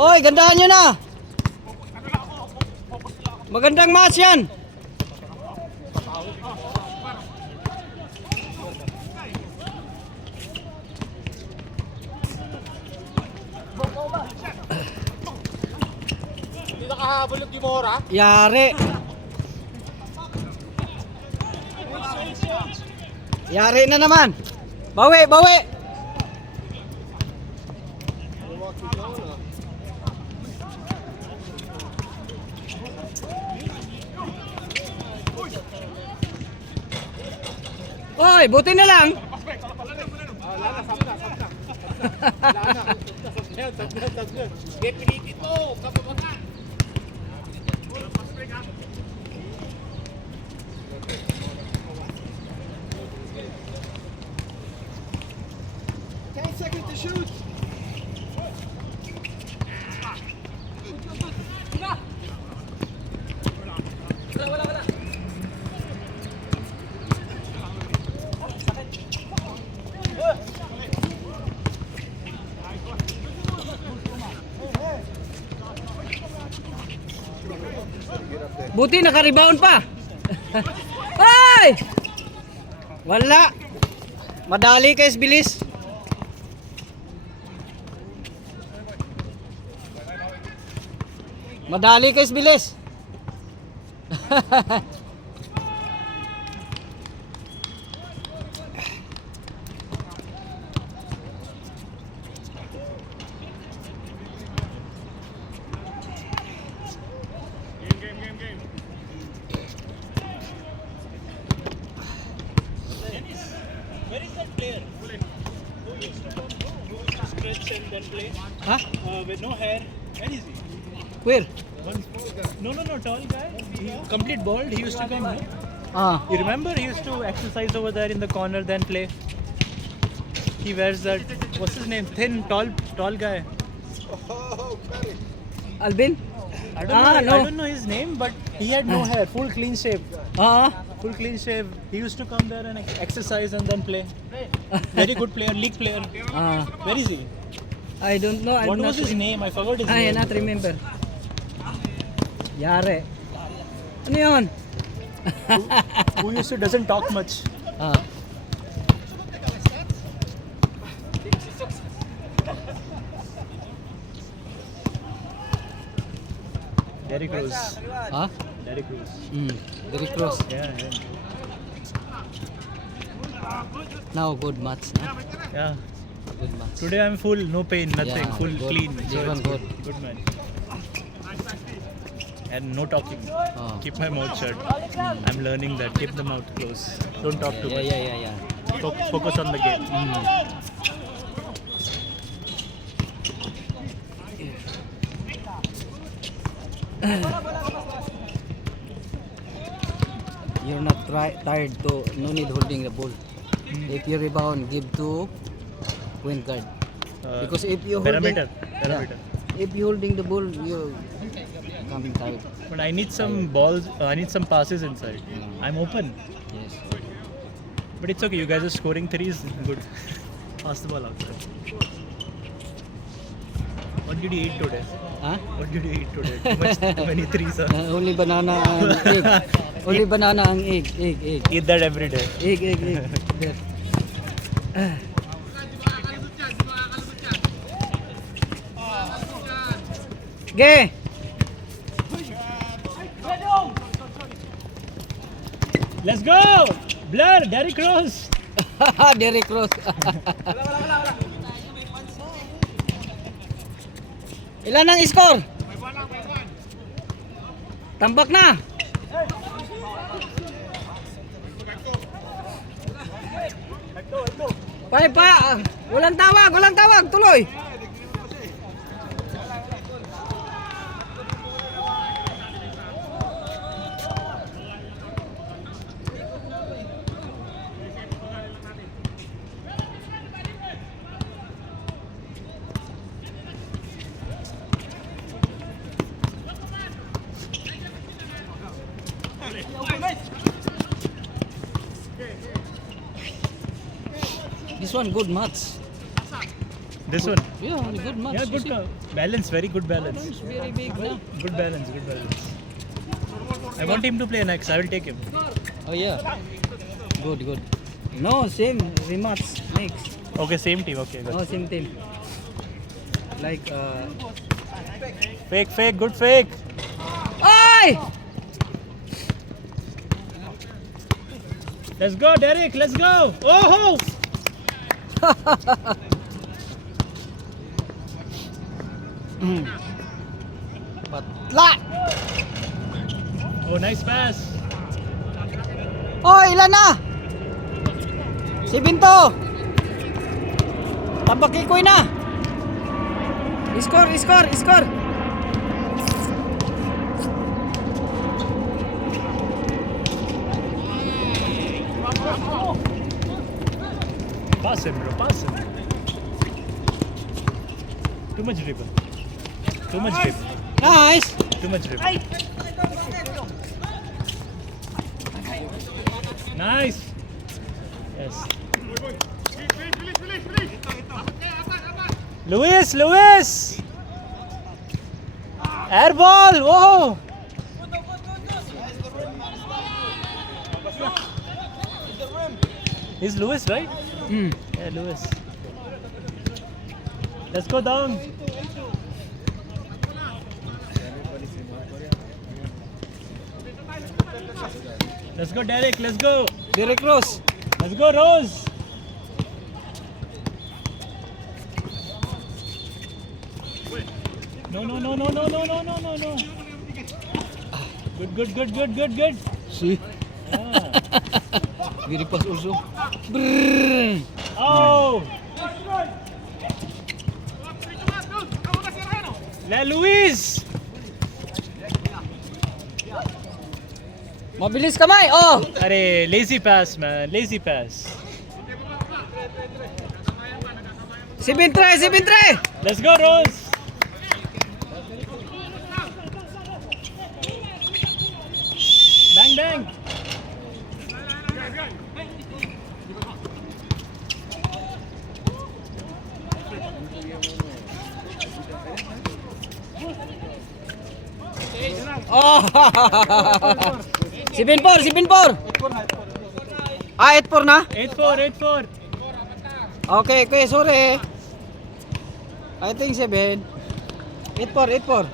Oy, gandahan nyo na. Magandang match yan. Hindi nakahabol yung Gimora. Yari. Yari na naman. Bawi, bawi. Oy, buti na lang. Buti naka-rebound pa. Ay! Wala. Madali guys, bilis. Madali guys, bilis. Where is that player? Who used to come, who stretch and then play? Huh? With no hair. Where is he? Where? No, tall guy. He complete bald. He used to come. No? Ah. You remember he used to exercise over there in the corner, then play. He wears that. What's his name? Thin, tall guy. Alvin? I don't know his name, but he had no hair. Full clean shave. Full clean shave. He used to come there and exercise and then play. Very good player, league player. Where is he? I don't know. What was his name? I forgot his I name. not remember. Yare. Ano yun? Who used to doesn't talk much. Derrick Rose. Huh? Derrick Rose. Derrick Rose. Yeah. Now good match. No? Yeah. Good match. Today I'm full, no pain, nothing, Yeah, full good. clean. This So one it's good. good. Good man. And no talking. Keep my mouth shut. I'm learning that. Keep the mouth closed. Don't talk too much. Yeah. Focus on the game. You're not tired to no need holding the ball. If you rebound, give to point guard. Because if you Parameter. if you holding the ball, you coming tired. But I need some balls. I need some passes inside. I'm open. Yes. But it's okay. You guys are scoring threes. Good. Pass the ball out. What did you eat today? Huh? What did you eat today? Too many threes. Huh? Only banana and egg. Only banana and egg. Eat that every day. Egg. There. Ge. Let's go! Blur, Derrick Rose. Derrick Rose. Ilan ang score? Tambak na. Walang tawag, tuloy. This one good match. This one. Yeah, good match. Yeah, you good see. balance. Very good balance. Balance very big na. Good balance. Good balance. I want him to play next. I will take him. Oh yeah. Good, good. No, same rematch next. Okay, same team. Okay, good. Oh, same team. Like Fake. Good fake. Ay! Let's go, Derek. Let's go. Oh! Patla! Oh, nice pass. Oh, ilan na? Si Binto. Tambakikoy na. Score. Pass him, bro. Pass him. Too much dribble. Nice. Too much dribble. Nice. Yes. Luis. Air ball. Whoa. He's Luis, right? Yeah, Luis. Let's go down. Let's go, Derek. Let's go. Derek Rose. Let's go, Rose. No. Good. See? Ah. Very pass also. Brrr. Oh! La Luis! Mabilis kamay. Oh. Arey, lazy pass, man. Lazy pass. 7-3. Let's go, Rose. Bang. Oh. 7-4. Ah, 8-4 na? 8-4. Okay, sorry. I think 7. 8-4.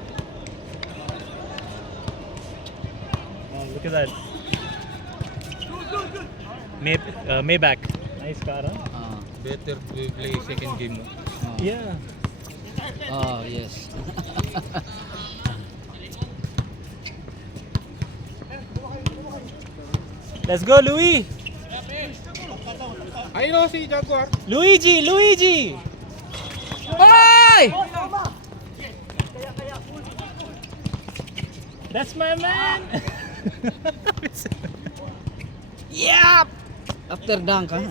Oh, look at that. Maybach. Nice car, huh? Better to play second game. Yeah. Oh, yes. Let's go, Louis. Ayun o si Jaguar. Luigi. Ay! That's my man. Yeah! After dunk, huh?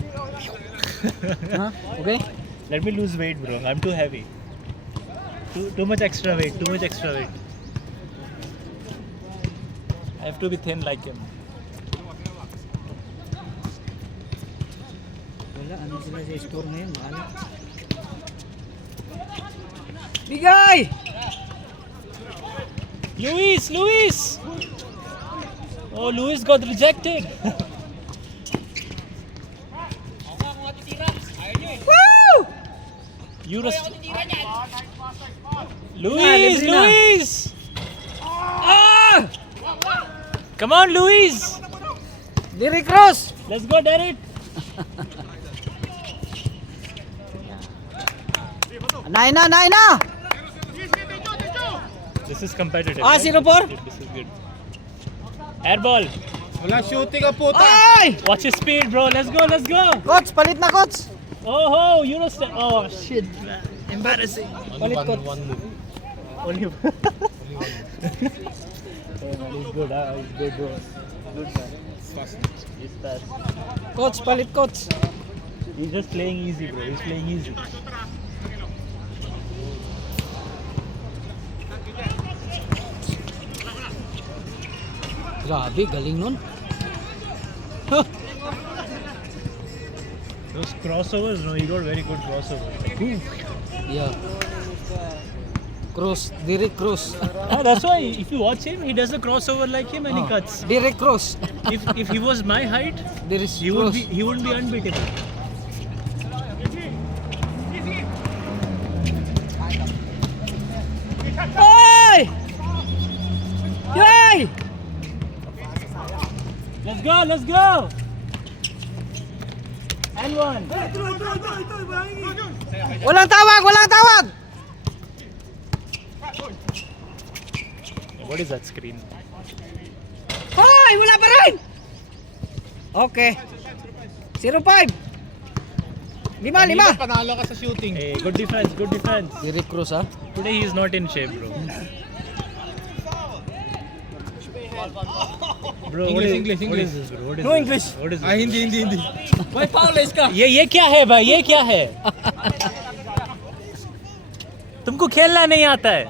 Huh? Okay? Let me lose weight, bro. I'm too heavy. Too much extra weight. I have to be thin like him. Wala, ano sila sa score ngayon? Maalat. Bigay! Luis! Oh, Luis got rejected. Woo! Luis! Ah! Come on, Luis! Derek Rose! Let's go, Derek. Nain na! This is competitive. Ah, 0-4? This is good. Air ball. Wala shooting ang puta. Ay! Watch his speed, bro. Let's go. Coach, palit na coach! Oh, Eurostep. Oh, shit. Embarrassing. Palit coach. One move. Only. Oh, man, he's good, huh? He's good, bro. Good, man. He's fast. Coach, palit coach. He's just playing easy, bro. He's playing easy. Grabe, galing nun. Huh. Those crossovers, no, he got very good crossovers. Yeah. Cross, direct cross. That's why if you watch him, he does a crossover like him and he cuts. Direct cross. If he was my height, There is he cross. wouldn't be unbeatable. Oy! Yay! Let's go! And one. Walang tawag! What is that screen? Hoy! Wala pa rin! Okay. 0-5. Lima. Panalo ka sa shooting. Hey, good defense. Direct cross, ha? Today he is not in shape, bro. Bro, English. What is this, bro? What is No this? English. What is this? Hindi. May foul इसका. ये क्या है भाई? ये क्या है? तुमको खेलना नहीं आता है?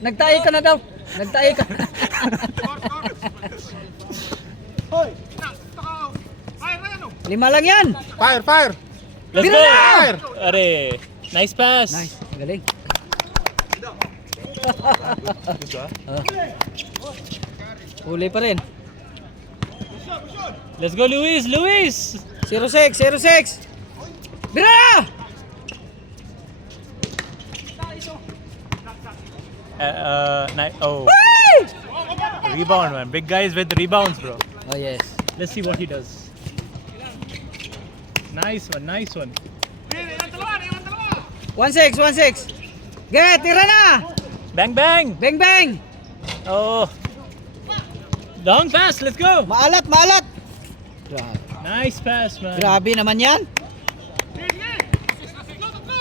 Nagtahi ka na daw. Nagtahi ka. Lima lang yan. Fire! Let's Bira go! na! अरे, nice pass. Nice. Galing. Huli pa rin. Let's go, Luis. 0-6. Bira! Oh, rebound, man. Big guys with rebounds, bro. Oh yes. Let's see what he does. Nice one. 1-6. Get, tira na! Bang, bang. Bang! Oh. Long pass. Let's go. Maalat! Grabe. Nice pass, man. Grabe naman yan.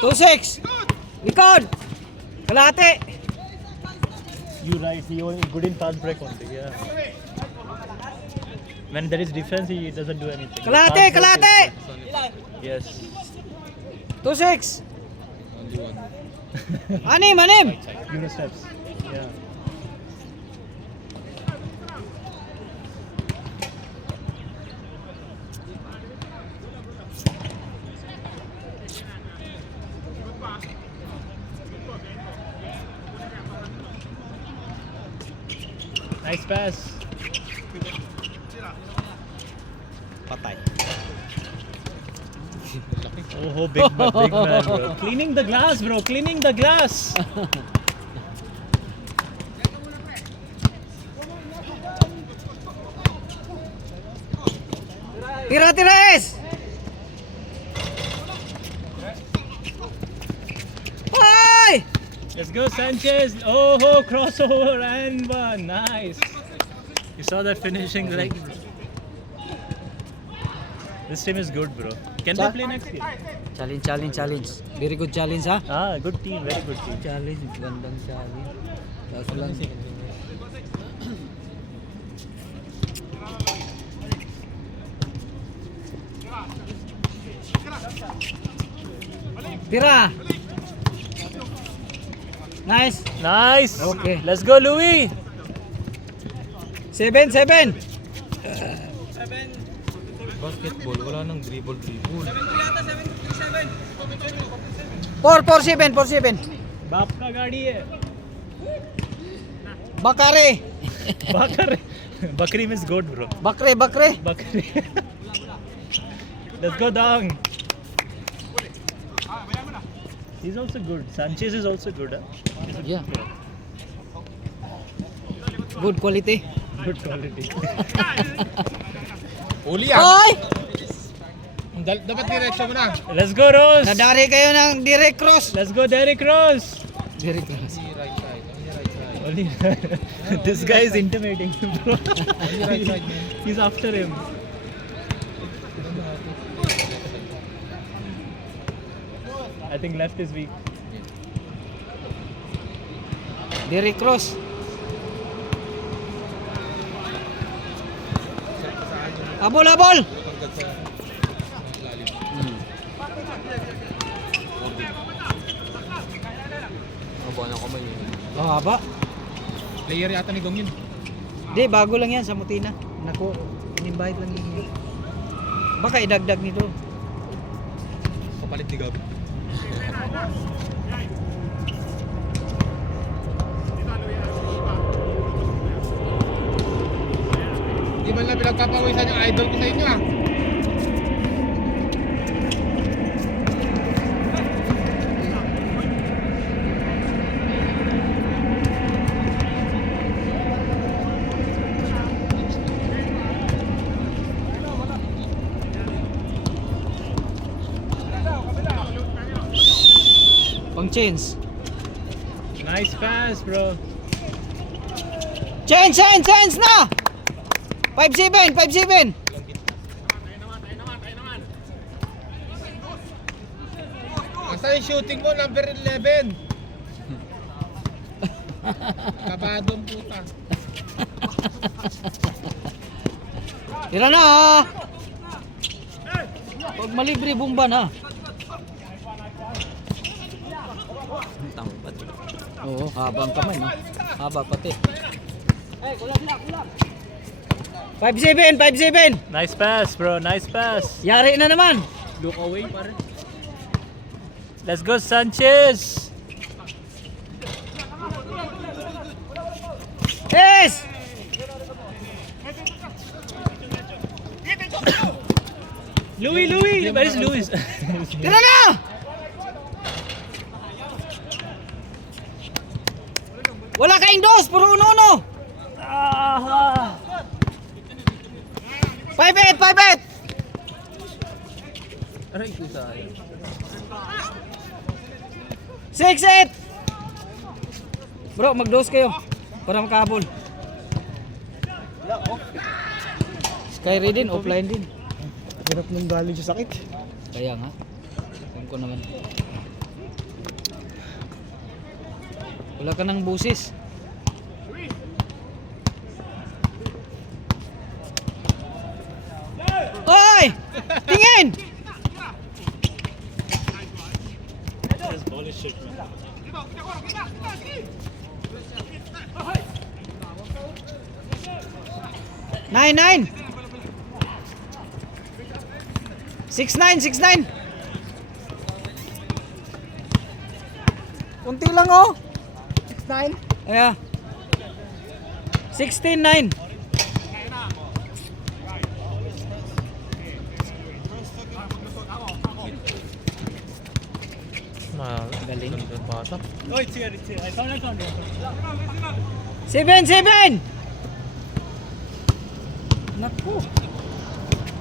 2-6. Likod! Kalate! You right. He only good in fast break only. Yeah. When there is defense, he doesn't do anything. Kalate! Fast break is- Yes. 2-6. Anim! Euro steps. Yeah. Nice pass. Patay. Oh, big man, bro. Cleaning the glass, bro. Cleaning the glass. Tira es! Ay! Let's go, Sanchez. Oh, crossover and one. Nice. You saw that finishing like. This team is good, bro. Can they play next year? Challenge. Very good challenge, ha? Ah, good team. Very good team. Challenge, gandang challenge. Kaso lang. Tira! Nice! Nice. Okay. Let's go, Louis. 7! Basketball, wala nang dribble. 4-7. बाप का गाड़ी है. Bakare! Bakri means goat, bro. Bakre! Bakri. Let's go, Dong. He's also good. Sanchez is also good. Huh? He's a good Yeah. player. Good quality. Good quality. Uli yan. Hoy! Dapat direksyon mo na. Let's go, Rose. Nadari kayo ng direct cross. Let's go, Derrick Rose. Direct cross. Right side. Only this guy is intimidating, bro. Only right side, man. He's after him. I think left is weak. Direct cross. Abol! Pagkat sa lalim. Aba na kamay. Oh, haba. Player yata ni Gong yun. Di, bago lang yan sa Mutina. Nako, in-invite lang yun. Baka idagdag nito. Kapalit ni Gab. Di man lang pinagpapawisan yung idol ko sa inyo ah. Pang change. Nice pass, bro. Change na! 5-7, 5-7. Basta yung shooting mo, number 11. Kabadong puta. Tira na ah! Pag malibre bumba na. Oo, habang kamay no. Haba pati. 5-7, 5-7. Nice pass, bro. Nice pass. Yari na naman. Look away, pare. Let's go, Sanchez. Yes! Louis. Where is Louis? Tira na! Wala kaing dos, puro uno-uno. 5-8, 5-8. Aray ko sa 6-8. Bro, mag-dose kayo para makabol. Skyri din, offline din. Hirap ng galing sa sakit. Kaya nga. Alam ko naman. Wala ka ng busis. Oy! Tingin! Nine. 6-9. Kunti lang oh. 6-9. Ayan. 16-9. galing. Bata. Oh, it's here. I found it. 7-7. Naku.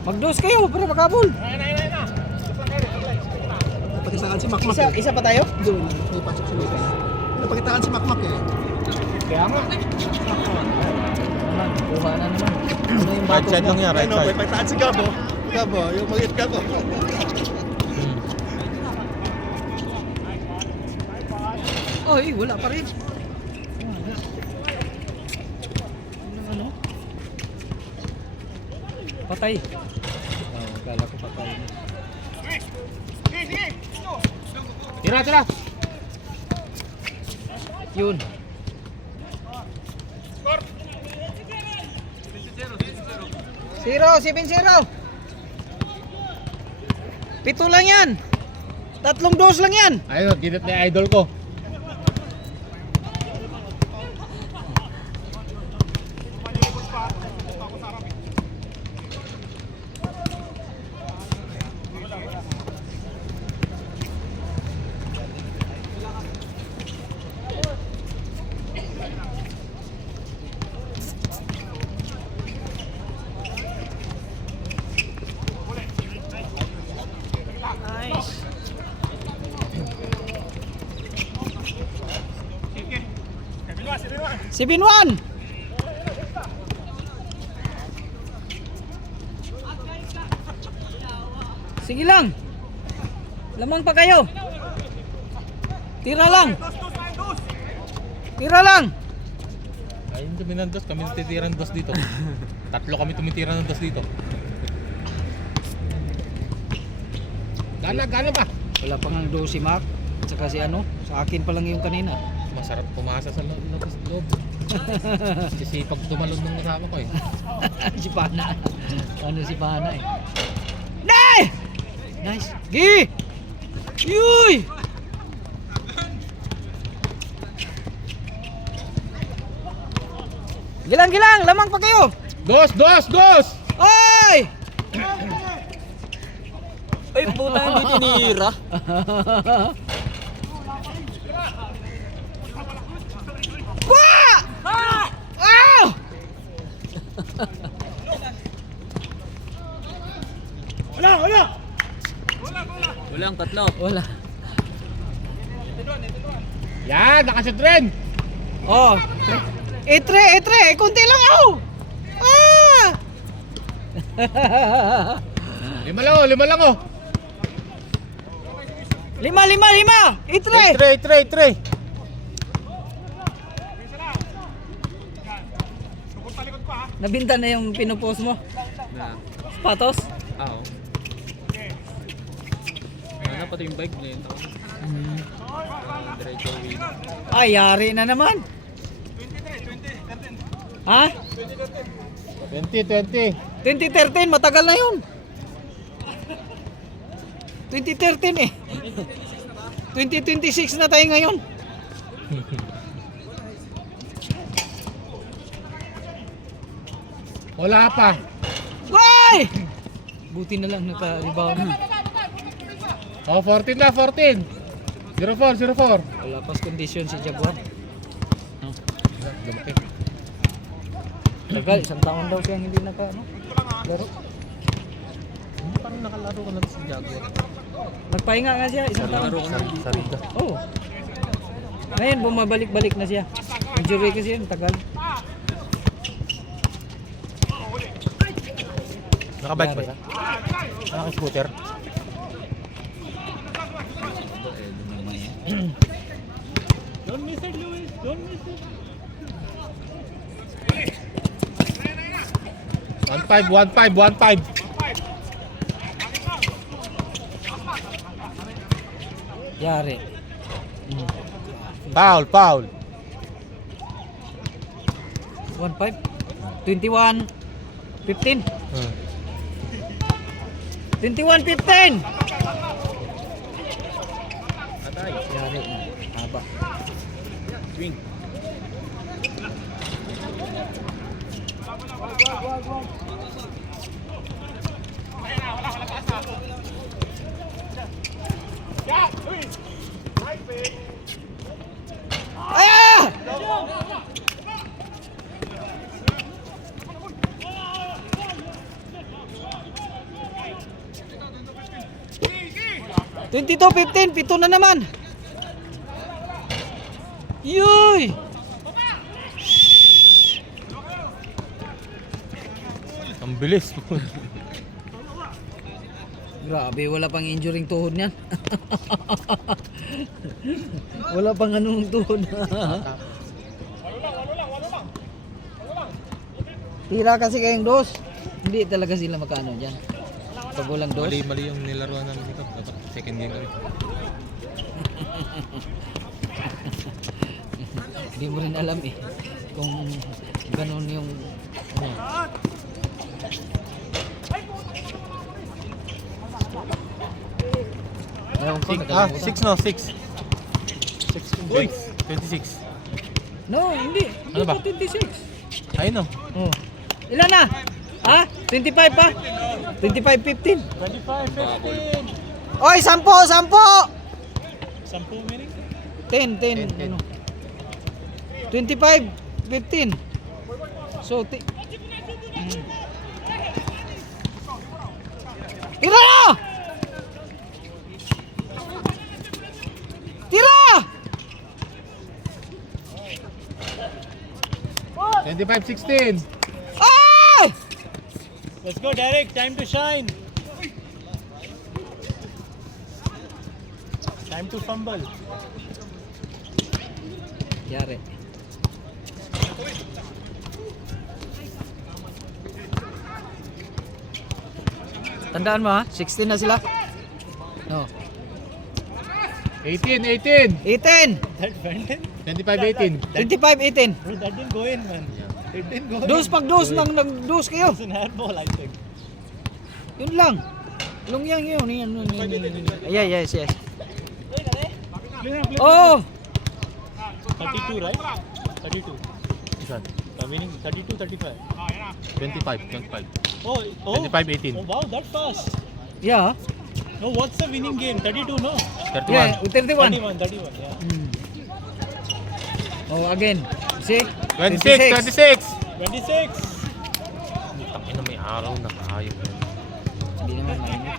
Mag-dose kayo para makabol. Napakitaan si Makmak Isa pa tayo? Doon, may pasok sa likas. Napakitaan si Makmak eh. Kaya nga. Naman, kuha na naman. Ano yung bato mo? yan, Ano, may pakitaan si Gabo. Gabo, yung maliit Gabo. Oy, wala pa rin. Ano? Patay. Oh, akala ko patay. Tira. Yun. Zero, 7-0. Pito lang yan. 3 dos lang yan. Ayun, ginit na yung idol ko. Nice. 7-1. Sige lang. Lamang pa kayo. Tira lang. Ayun, tuminan dos. Kami titiran dos dito. Tatlo kami tumitiran ng dos dito. Gana ba? Wala pang ang do si Mac. At saka si ano. Sa akin pa lang yung kanina. Masarap pumasa sa loob. Sisipag tumalon ng kasama ko eh. Si Pana. Ano si Pana eh. Nay! Nice. Gi! Yuy! Gilang, lamang pa kayo. Dos! Oy! Ay, puta, hindi tinira. Wah! Ah! Walang tatlo. Wala. Yan! Nakashoot rin! Oh. Etre, kunti lang ako. Ah! Lima lang oh! Lima. Etre. Tray! Nabinta na yung pinupost mo. Patos? Oo. Ano pati yung bike niya yun? Diretso win. Ay, yari na naman. Ha? 20. 2013, matagal na yun. 2013 eh. 2026 na tayo ngayon. Wala pa. Why? Buti na lang naka-rebound. Oh, 14 na, 14. 04. Wala pas condition si Jaguar. Tagal, isang taon daw kaya hindi laro. Hindi parang nakalaro ko na si Jaguar. Nagpahinga nga siya, isang taon. Sarida. Oo. Ngayon, bumabalik-balik na siya. Injury kasi yun, tagal. Nakabike ba siya? Naka-scooter? Don't miss it, Luis. Don't miss it. 1-5. Yari. Foul. 1-5. 21. 15. 21-15. Atay. Yari. Haba. Swing. Ay! 22-15, pito na naman. Yuy! Ang bilis. Grabe, wala pang injuring tuhod niyan. Wala pang anong tuhod. Tira kasi kayong dos. Hindi talaga sila makaano dyan. Pag walang dos. Mali yung nilaruan namin dito. Dapat second game kami. Hindi mo rin alam eh. Kung ganun yung ano. Ewan ko, nakalimutan. 6. Uy! 26. No, hindi. Ano ba? Hindi pa 26. Ayun no. Oh. Ilan na? Ha? 25 pa? 25-15. 25-15. Oy, 10! 10 meaning? 10. Ano? 25-15. So, Tira! Tira! 25-16. Ay! Let's go, Derek. Time to shine. Time to fumble. Yari. Tandaan mo ha, 16 na sila. No. 18. 18. That went in? 25-18. 25-18. Bro, that didn't go in, man. It didn't go in. Dos pag dos nang nag-dos kayo. It's an airball, I think. Yun lang. Lungyang yun. Yeah, yes. Oh! 32, right? 32. Saan? Winning 32, 35. 25. Oh, 25-18. Oh, wow, that fast. Yeah. No, what's the winning game? 32, no? 31. Yeah, 31. 31, yeah. Oh, again. See? 26. 26. Tangina, may araw na kayong. Hindi naman mainit.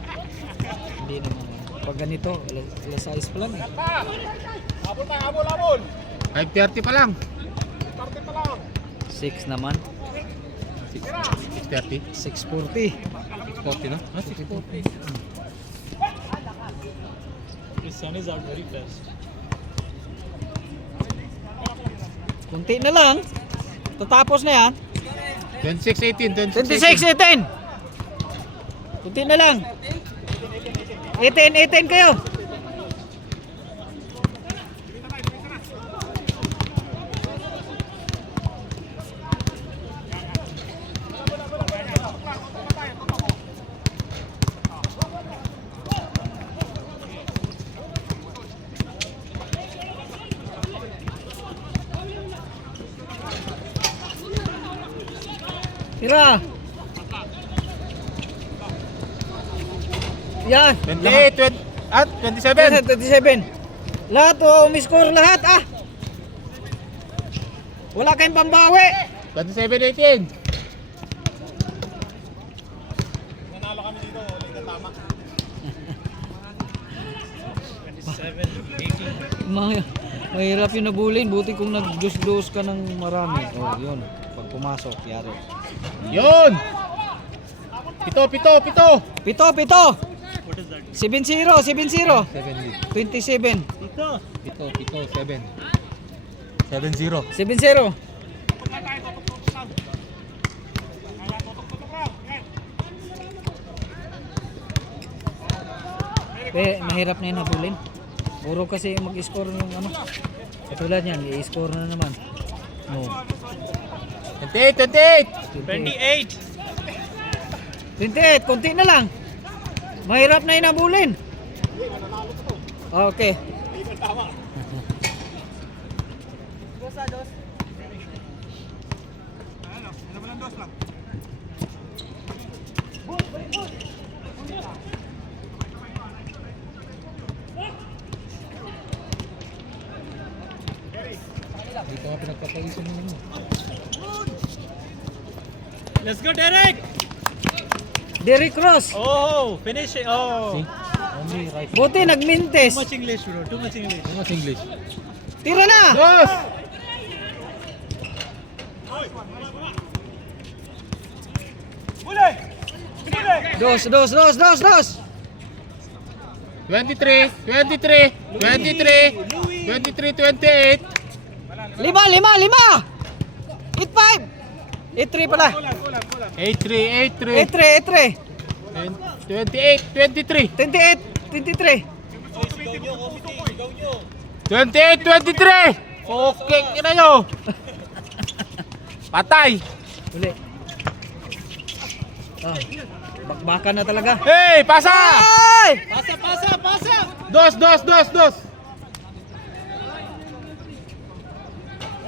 Hindi naman. Pag ganito, alas 6 pa lang eh. 5:30 pa lang. 6 naman. 6:30. 6:40. 6:40 na? 6:40. The sun is out very fast. Kunti na lang. Tatapos na yan. 26-18. 26-18. Kunti na lang. 18 kayo. Tira. Yan. 28, 20, at 27. 27. Lahat umiscore lahat ah. Wala kayong pambawi. 27-18. Mahirap yung nabulin. Buti kung nag-dus-dus ka ng marami. Oh, yun. Pag pumasok, yari. Yun! Pito. Pito. What is that? 7-0. 7 lead. 27. Pito, 7. 7-0. 7-0. Mahirap na yung nabulin. Puro kasi mag-score ng ano. Katulad yan, i-score na naman. No. 28. 28. 28, konti na lang. Mahirap na yung nabulin. Okay. Dito nga pinagpapawisan mo naman. Let's go, Derek! Derrick Ross. Oh, finish it. Oh. See? Only right. Buti nagmintes. Too much English, bro. Too much English. Ano mas English? Tira na. Dos! Dos. 23, 28. 5. 8-5. 8-3 pala. 8-3. 8-3. 28, 23. 28-23. 28, 23! Okay, kina nyo! Patay! Uli. Ah, bakbakan na talaga. Hey, pasa! Ay! Pasa! Dos!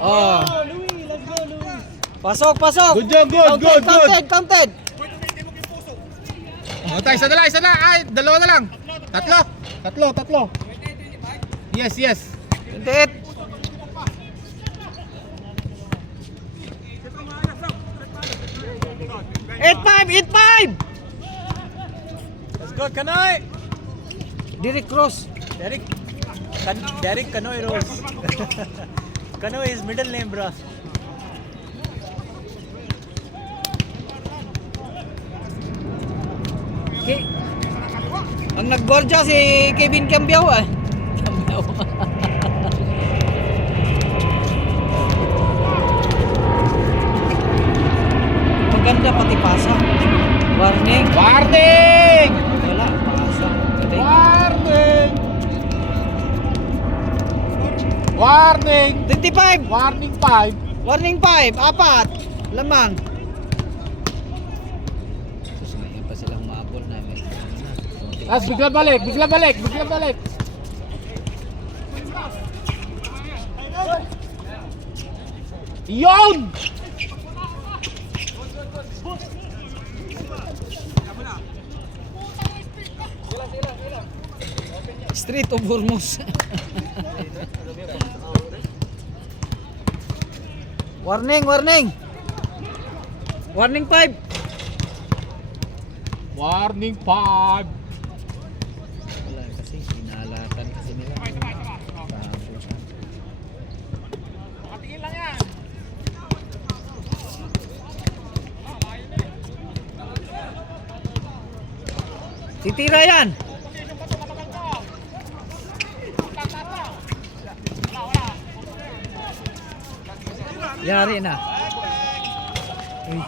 Oh. Louis, let's go, Louis. Pasok. Good job, good. Counted. Patay, isa na! Ay, dalawa na lang! Tatlo! Yes! 28. 8-5. Let's go, Kanoy. Derrick Ross. Derek Kanoy Rose. Kanoy is middle name, bro. Okay. Ang naggwardya si Kevin Cambiao eh. Cambiao. Maganda pati pasa. Warning. Wala, pasa. Galing. Warning! 25. Warning 5! Warning 5. 4. Lamang. Sus, ngayon pa silang maabol na. Last, bigla balik, bigla balik, bigla balik. Yon! Street of Hormuz. Warning, warning. Warning 5. Warning 5. Wala kasi inaalatan kasi nila. Titira yan. Yari na. Uy.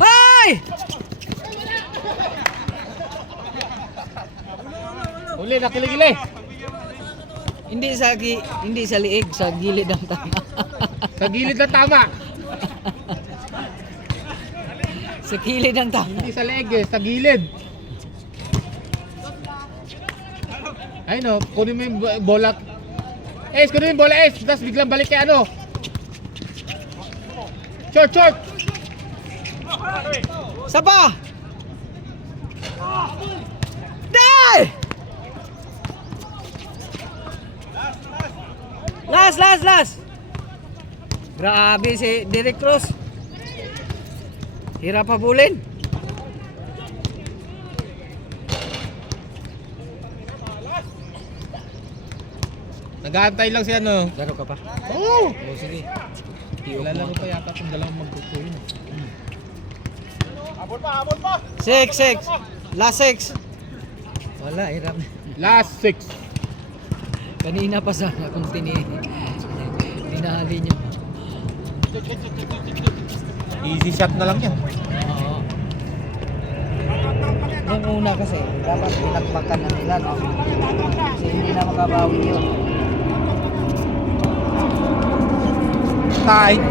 Hay! Uli, nakiligili. Hindi sa liig, sa gilid ng tama. Sa gilid na tama. Sa gilid ng tama. Hindi sa leeg eh, sa gilid. Ay no, kunin mo yung bola. Ace, kunin mo yung bola Ace. Tapos biglang balik kay ano. Short, short. Sapa! Die! Last! Grabe si Derek Cruz. Hirap habulin. Nag-aantay lang si ano. Laro ka pa? Oo! O sige. Wala lang pa yata itong dalawang magkuko yun. 6. Last 6. Wala, hirap. Last 6. Kanina pa sana kung tinahali nyo. Easy shot na lang yan. Oo. Yung una kasi, dapat pinakbakan na nila, no? Kasi hindi na makabawi yun. Tight.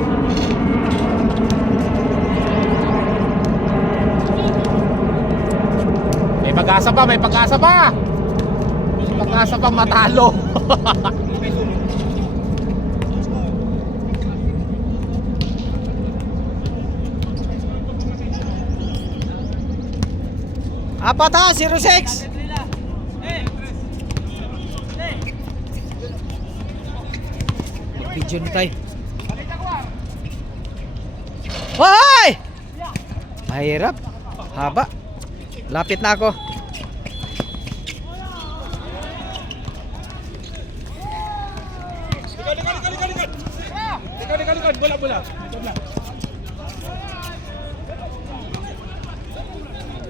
May pag-asa pa, may pag-asa pa. May pag-asa pa matalo. Apat ha, 06. Mag-video na tayo. Hoy! Mahirap. Haba. Lapit na ako.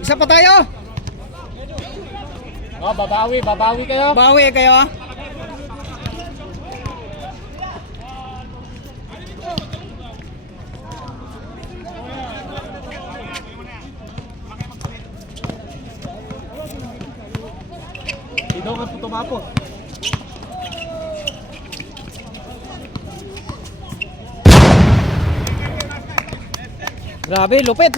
Isa pa tayo. Oh, babawi kayo. Bawi kayo ha. Dito ka tumapo. Grabe, lupit.